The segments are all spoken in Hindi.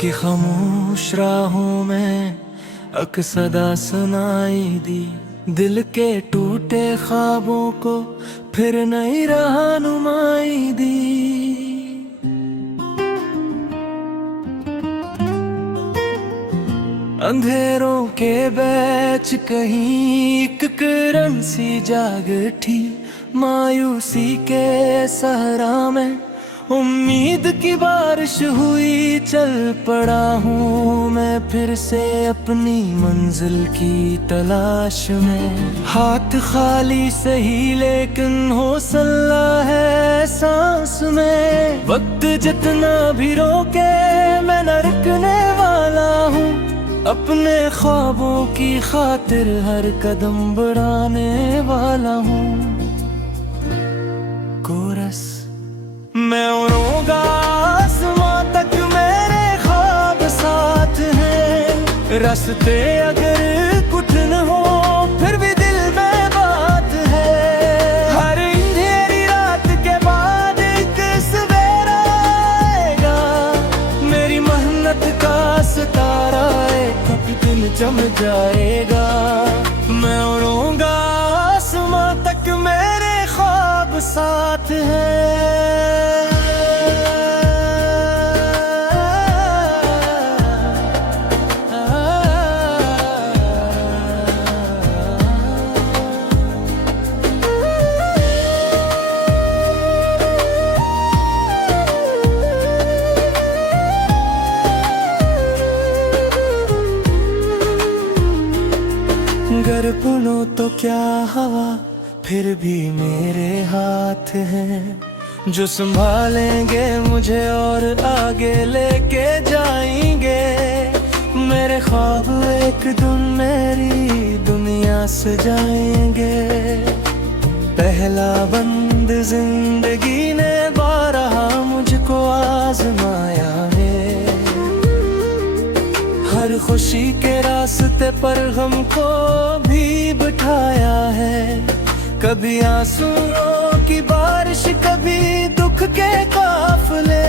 उसकी खामोश राहों में अक्सदा सुनाई दी, दिल के टूटे ख्वाबों को फिर नई रहनुमाई दी। अंधेरों के बीच कहीं एक किरण सी जाग उठी, मायूसी के सहरा में उम्मीद की बारिश हुई। चल पड़ा हूँ मैं फिर से अपनी मंजिल की तलाश में, हाथ खाली सही लेकिन हौसला है सांस में। वक्त जितना भी रोके मैं न रुकने वाला हूँ, अपने ख्वाबों की खातिर हर कदम बढ़ाने वाला हूँ। कोरस मैं उड़ूंगा आसमां तक, मेरे ख्वाब साथ हैं। रास्ते अगर कठिन हो फिर भी दिल में बात है। हर अंधेरी रात के बाद एक सवेरा आएगा, मेरी मेहनत का सितारा एक दिन चमक जाएगा। मैं उड़ूंगा आसमां तक, मेरे ख्वाब साथ हैं। गर पुनो तो क्या हवा, फिर भी मेरे हाथ हैं जो संभालेंगे मुझे और आगे लेके जाएंगे। मेरे ख्वाब एक दिन मेरी दुनिया सजाएंगे। पहला बंद जिंदगी ने बारहा मुझको आजमाया है। हर खुशी के रास्ते पर गम को भी बिठाया है। कभी आंसुओं की बारिश, कभी दुख के काफिले,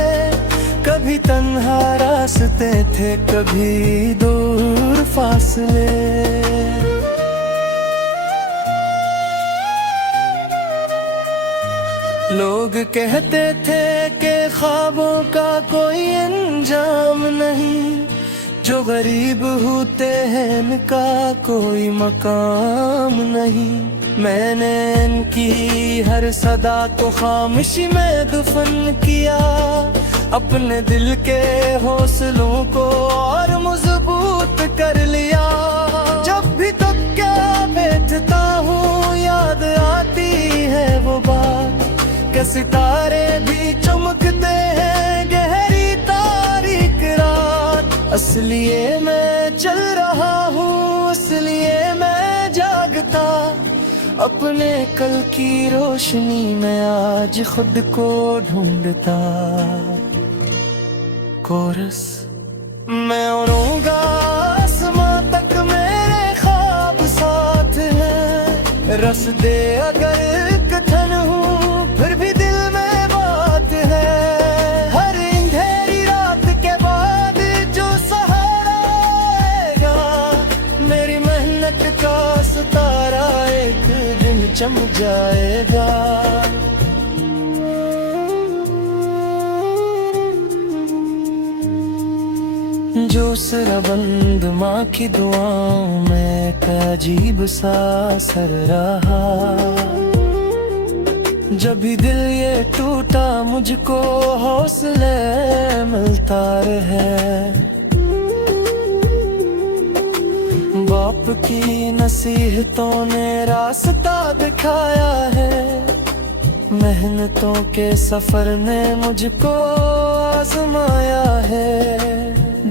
कभी तन्हा रास्ते थे, कभी दूर फासले। लोग कहते थे कि ख्वाबों का कोई अंजाम नहीं, जो गरीब होते हैं इनका कोई मकाम नहीं। मैंने इनकी हर सदा को खामोशी में दफन किया, अपने दिल के हौसलों को और मजबूत कर लिया। जब भी तो क्या बैठता हूँ याद आती है वो बात, कि सितारे भी चमकते हैं गहरी तारीख रात। असलिए मैं चल रहा हूँ, इसलिए मैं जागता, अपने कल की रोशनी में आज खुद को ढूंढता। कोरस मैं उड़ूंगा आसमां तक, मेरे ख्वाब साथ हैं। रास्ते अगर कठिन हूँ फिर भी दिल में बात है। हर अंधेरी रात के बाद जो सहारा आएगा, मेरी मेहनत का सितारा एक दिन चमक जाएगा। जो सरबंद माँ की दुआओं में एक अजीब सा असर रहा। जब भी दिल ये टूटा मुझको हौसले मिलता रहे। बाप की नसीहतों ने रास्ता दिखाया है, मेहनतों के सफर ने मुझको आजमाया है।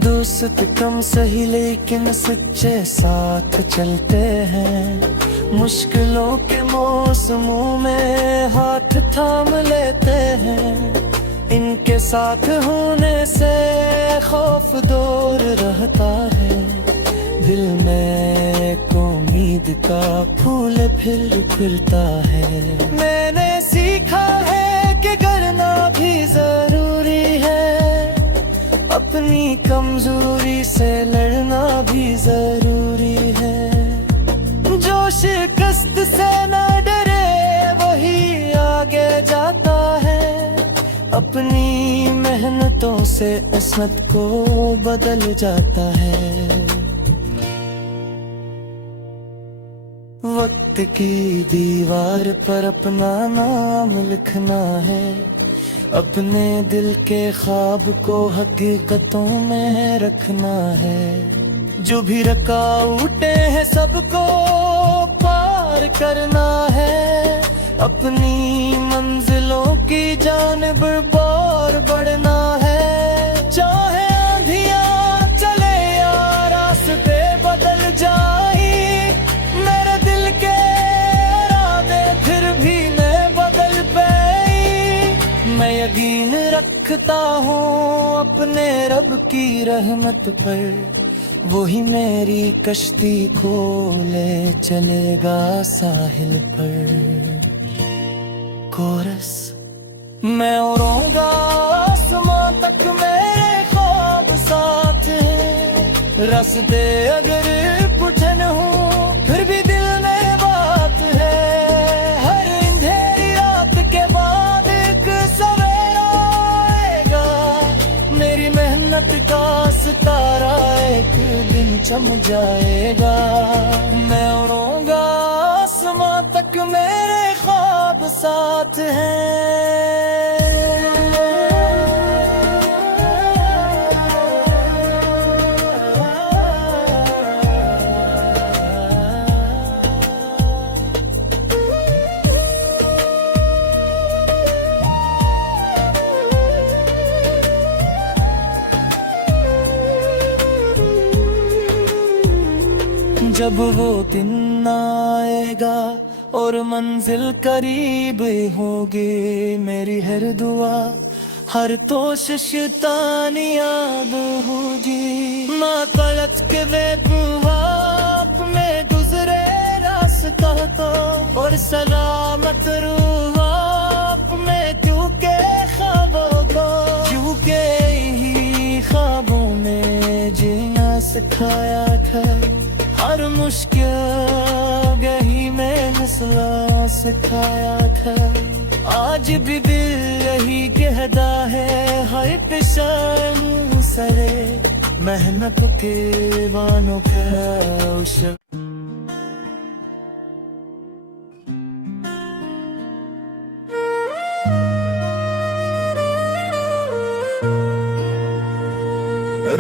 दोस्त कम सही लेकिन सच्चे साथ चलते हैं, मुश्किलों के मौसमों में हाथ थाम लेते हैं। इनके साथ होने से खौफ दूर रहता है, दिल में एक उम्मीद का फूल फिर खिलता है। मैंने सीखा है कि करना भी जरूरी है, अपने अपनी कमजोरी से लड़ना भी जरूरी है। जो शिकस्त से न डरे वही आगे जाता है। अपनी मेहनतों से किस्मत को बदल जाता है। वक्त की दीवार पर अपना नाम लिखना है। अपने दिल के ख्वाब को हकीकतों में रखना है। जो भी रुकावटें हैं सबको पार करना है। अपनी मंजिलों की जानिब और बढ़ना है। चाहे आंधियां चले या रास्ते बदल जाए, मेरे दिल के इरादे फिर भी नहीं बदल पाए। मैं यकीन रखता हूँ अपने रब की रहमत पर। वही मेरी कश्ती को ले चलेगा साहिल पर। कोरस मैं उड़ूंगा आसमां तक, मेरे ख्वाब साथ हैं। रास्ते अगर कठिन हो फिर भी दिल में बात है। हर अंधेरी रात के बाद एक सवेरा आएगा। मेरी मेहनत का सितारा एक दिन चम जाएगा। मैं उड़ूंगा आसमां तक, मेरे ख्वाब साथ हैं। जब वो दिन आएगा और मंजिल करीब होगी, मेरी हर दुआ हर कोशिश तानी याद होगी। माँ कलच के बेबुआप में गुजरे रास्ता तो, और सलामत रूह आप में क्योंकि ख्वाबों को, क्योंकि ही ख्वाबों में जीना सिखाया था। हर मुश्किल गही में हंसना सिखाया था। आज भी दिल यही कहता है, हाय पेशान सरे मेहनत के बानों का उस।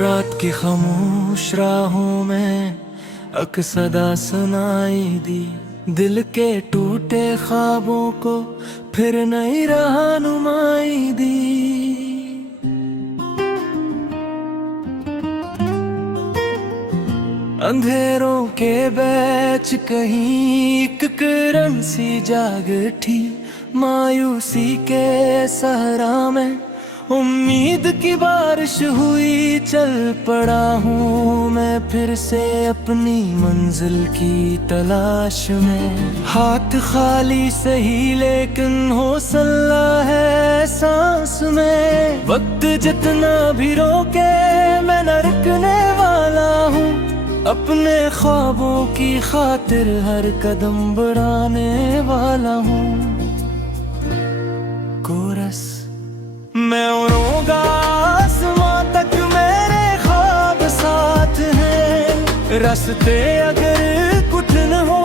रात की खामोश राहों में अक्सदा सुनाई दी। दिल के टूटे ख्वाबों को फिर नई रहनुमाई दी। अंधेरों के बीच कहीं एक किरण सी जाग उठी। मायूसी के सहरा में उम्मीद की बारिश हुई। चल पड़ा हूँ मैं फिर से अपनी मंजिल की तलाश में। हाथ खाली सही लेकिन हौसला है सांस में। वक्त जितना भी रोके मैं न रुकने वाला हूँ। अपने ख्वाबों की खातिर हर कदम बढ़ाने वाला हूँ। कोरस मैं उड़ूंगा आसमां तक, मेरे ख्वाब साथ हैं। रास्ते अगर कठिन हो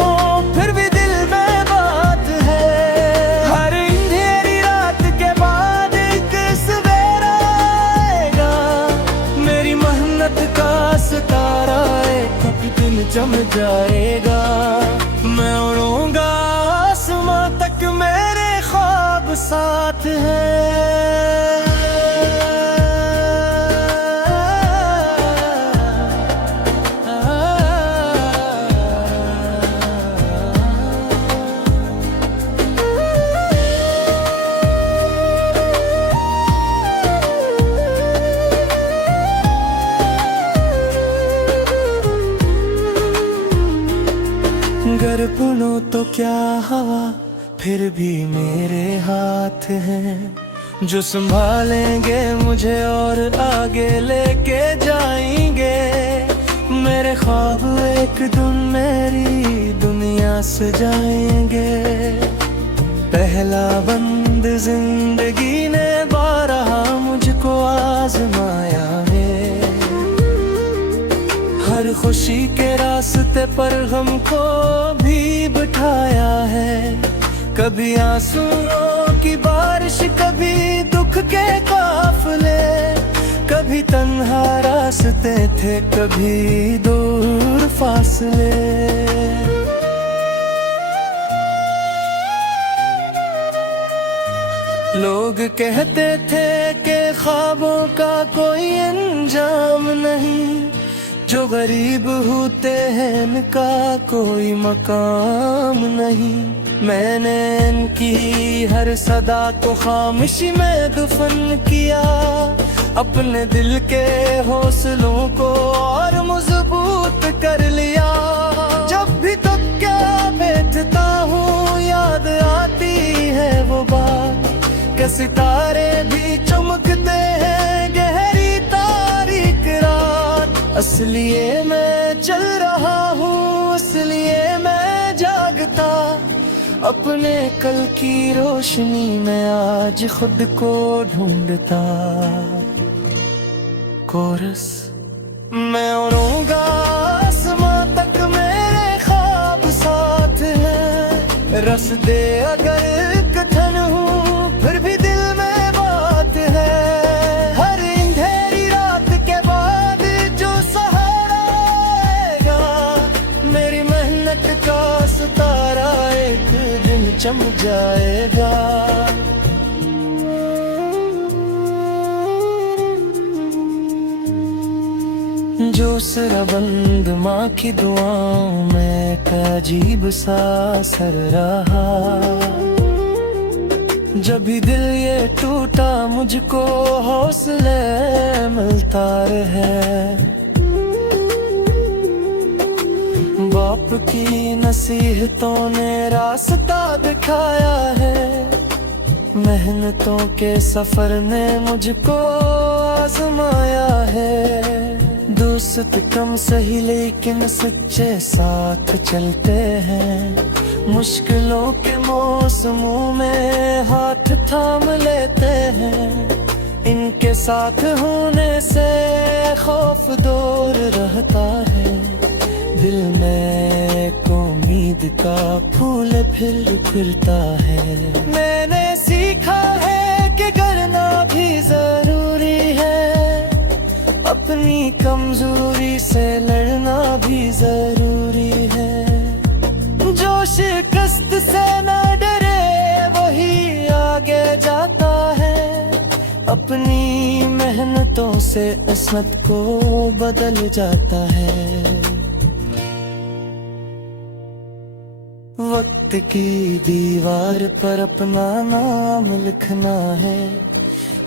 फिर भी दिल में बात है। हर अंधेरी रात के बाद एक सवेरा आएगा। मेरी मेहनत का सितारा एक दिन चम जाएगा। मैं उड़ूंगा आसमां तक, मेरे ख्वाब साथ हैं। गर पुनो तो क्या हवा, फिर भी मेरे हाथ हैं। जो संभालेंगे मुझे और आगे लेके जाएंगे। मेरे ख्वाब एक दिन मेरी दुनिया सजाएंगे। पहला बंद जिंदगी ने बारहा मुझको आजमाया है। हर खुशी के रास्ते पर गम को भी बिठाया है। कभी आंसुओं की बारिश, कभी दुख के काफिले, कभी तन्हा रास्ते थे, कभी दूर फासले। लोग कहते थे कि ख्वाबों का कोई अंजाम नहीं, जो गरीब होते हैं इनका कोई मकाम नहीं। मैंने इनकी हर सदा को खामोशी में दफन किया, अपने दिल के हौसलों को और मजबूत कर लिया। जब भी तो क्या बैठता हूँ याद आती है वो बात, कि सितारे भी चमकते हैं गहरी तारीख रात। इसलिए मैं चल रहा हूँ, इसलिए मैं जागता, अपने कल की रोशनी में आज खुद को ढूंढता। कोरस मैं उड़ूंगा आसमां तक, मेरे ख्वाब साथ हैं। रास्ते अगर कठिन हूँ फिर भी दिल में बात है। हर अंधेरी रात के बाद जो सहारा आएगा, मेरी मेहनत का सितारा एक दिन चमक जाएगा। जो सरबंद माँ की दुआओं में एक अजीब सा असर रहा। जब भी दिल ये टूटा मुझको हौसले मिलता रहे। बाप की नसीहतों ने रास्ता दिखाया है, मेहनतों के सफर ने मुझको आजमाया है। दोस्त कम सही लेकिन सच्चे साथ चलते हैं, मुश्किलों के मौसमों में हाथ थाम लेते हैं। इनके साथ होने से खौफ दूर रहता है, दिल में एक उम्मीद का फूल फिर खिलता है। मैंने सीखा है कि करना भी जरूरी है, अपनी कमजोरी से लड़ना भी जरूरी है। जो शिकस्त से न डरे वही आगे जाता है, अपनी मेहनतों से किस्मत को बदल जाता है। वक्त की दीवार पर अपना नाम लिखना है,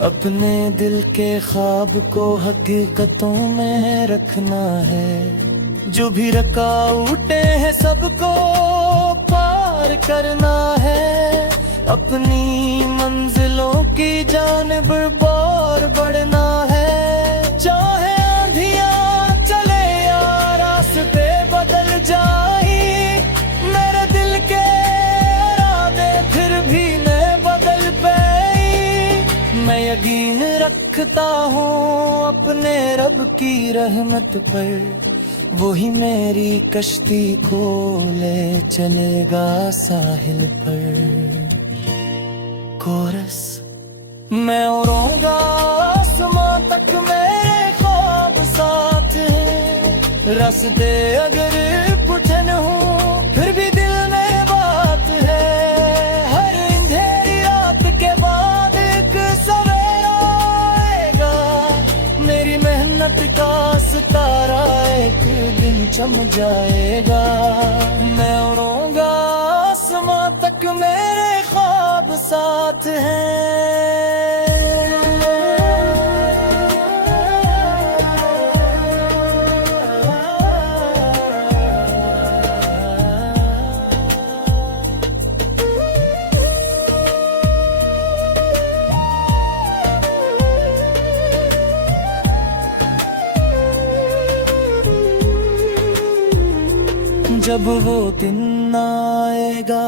अपने दिल के ख्वाब को हकीकतों में रखना है। जो भी रुकावटें हैं सबको पार करना है, अपनी मंजिलों की जानिब और बढ़ना है। चाहे आंधियां चले या रास्ते बदल जाए, मेरे दिल के इरादे फिर भी न बदल पाए। मैं यकीन रखता हूँ अपने रब की रहमत पर, वही मेरी कश्ती को ले चलेगा साहिल पर। कोरस मैं उड़ूंगा आसमां तक, मेरे ख्वाब साथ हैं। रास्ते अगर कठिन हूँ फिर भी दिल में बात है। हर अंधेरी रात के बाद एक सवेरा आएगा, मेरी मेहनत का सितारा एक दिन चमक जाएगा। मैं उड़ूंगा आसमां तक, मेरे ख्वाब साथ हैं। जब वो दिन आएगा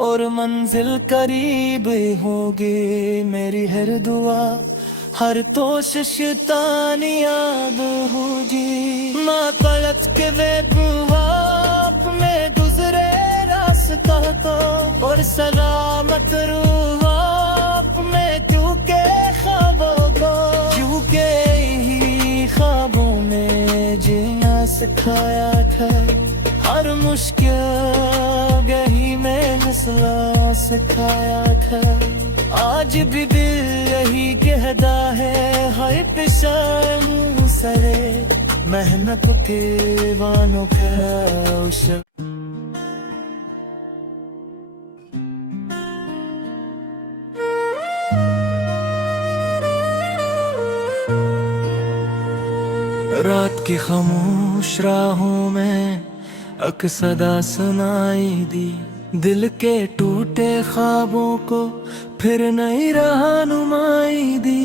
और मंजिल करीब होगी, मेरी हर दुआ हर कोशिश तानी याद होगी। माँ पलट के वे बुआप में गुजरे रास्ता तो, और सलामत रूह आप में क्योंकि ख्वाबों को, क्योंकि ही ख्वाबों में जीना सिखाया था। हर मुश्किल गही में हंसना सिखाया था। आज भी दिल यही कहता है, हाय पेशाए मुँह सरे मेहनत के वानों का उस। रात की खामोश राहों में अक्सदा सुनाई दी, दिल के टूटे ख्वाबों को फिर नई रहनुमाई दी।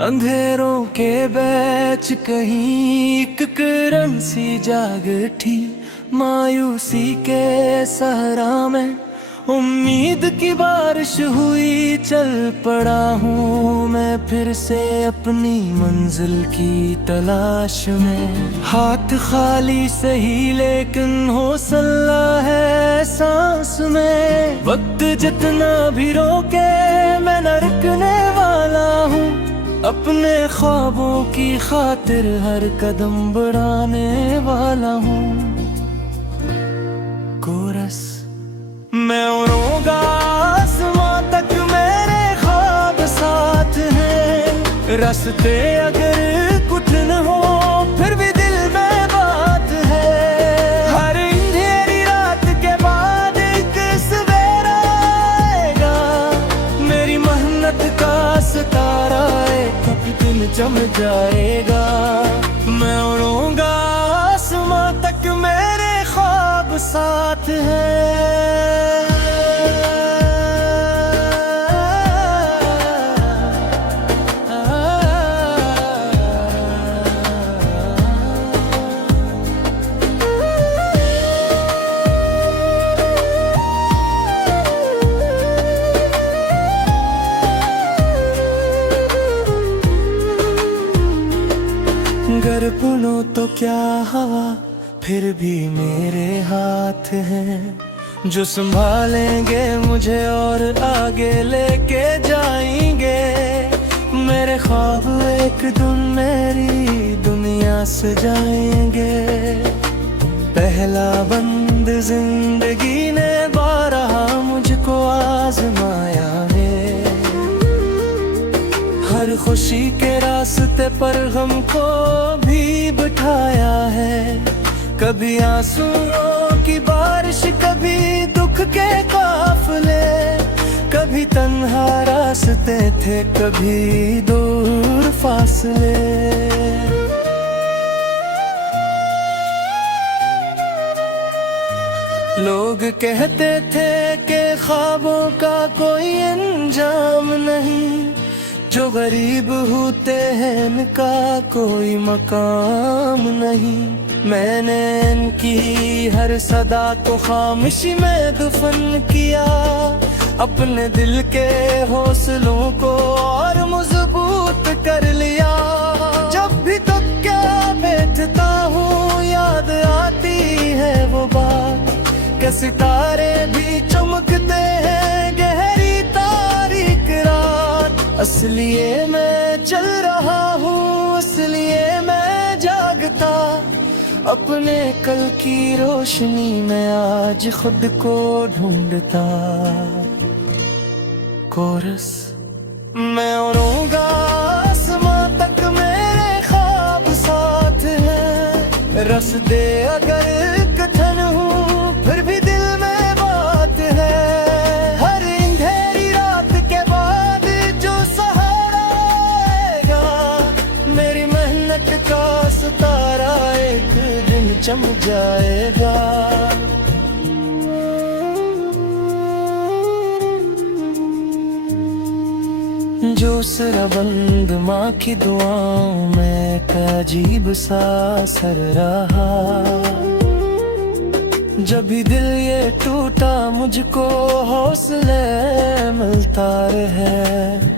अंधेरों के बीच कहीं एक किरण सी जाग उठी, मायूसी के सहरा में उम्मीद की बारिश हुई। चल पड़ा हूँ मैं फिर से अपनी मंजिल की तलाश में, हाथ खाली सही लेकिन हौसला है सांस में। वक्त जितना भी रोके मैं न रुकने वाला हूँ, अपने ख्वाबों की खातिर हर कदम बढ़ाने वाला हूँ। कोरस मैं उड़ूंगा आसमां तक, मेरे ख्वाब साथ हैं। रास्ते अगर कठिन हो फिर भी दिल में बात है। हर अंधेरी रात के बाद एक सवेरा आएगा, मेरी मेहनत का सितारा एक दिन चमक जाएगा। मैं उड़ूंगा आसमां तक, मेरे ख्वाब साथ हैं। गर पुनो तो क्या हवा, फिर भी मेरे हाथ हैं जो संभालेंगे मुझे और आगे लेके जाएंगे। मेरे ख्वाब एक दिन मेरी दुनिया सजाएंगे। पहला बंद जिंदगी ने बारहा मुझको आजमाया है। हर खुशी के रास्ते पर गम को भी बिठाया है। कभी आंसुओं की बारिश, कभी दुख के काफिले, कभी तन्हा रास्ते थे, कभी दूर फासले। लोग कहते थे कि ख्वाबों का कोई अंजाम नहीं, जो गरीब होते हैं इनका कोई मकाम नहीं। मैंने इनकी हर सदा को खामोशी में दफन किया, अपने दिल के हौसलों को और मजबूत कर लिया। जब भी तो क्या बैठता हूँ याद आती है वो बात, कि सितारे भी चमकते हैं गहरी तारीख रात। इसलिए मैं चल रहा हूँ, इसलिए मैं जागता, अपने कल की रोशनी में आज खुद को ढूंढता। कोरस मैं उड़ूंगा आसमां तक, मेरे ख्वाब साथ हैं। रास्ते अगर कठिन हूँ फिर भी दिल में बात है। हर अंधेरी रात के बाद जो सहारा आएगा, मेरी मेहनत का सितारा एक दिन चमक जाएगा। जो सरबंद माँ की दुआओं में एक अजीब सा असर रहा। जब भी दिल ये टूटा मुझको हौसले मिलता रहे।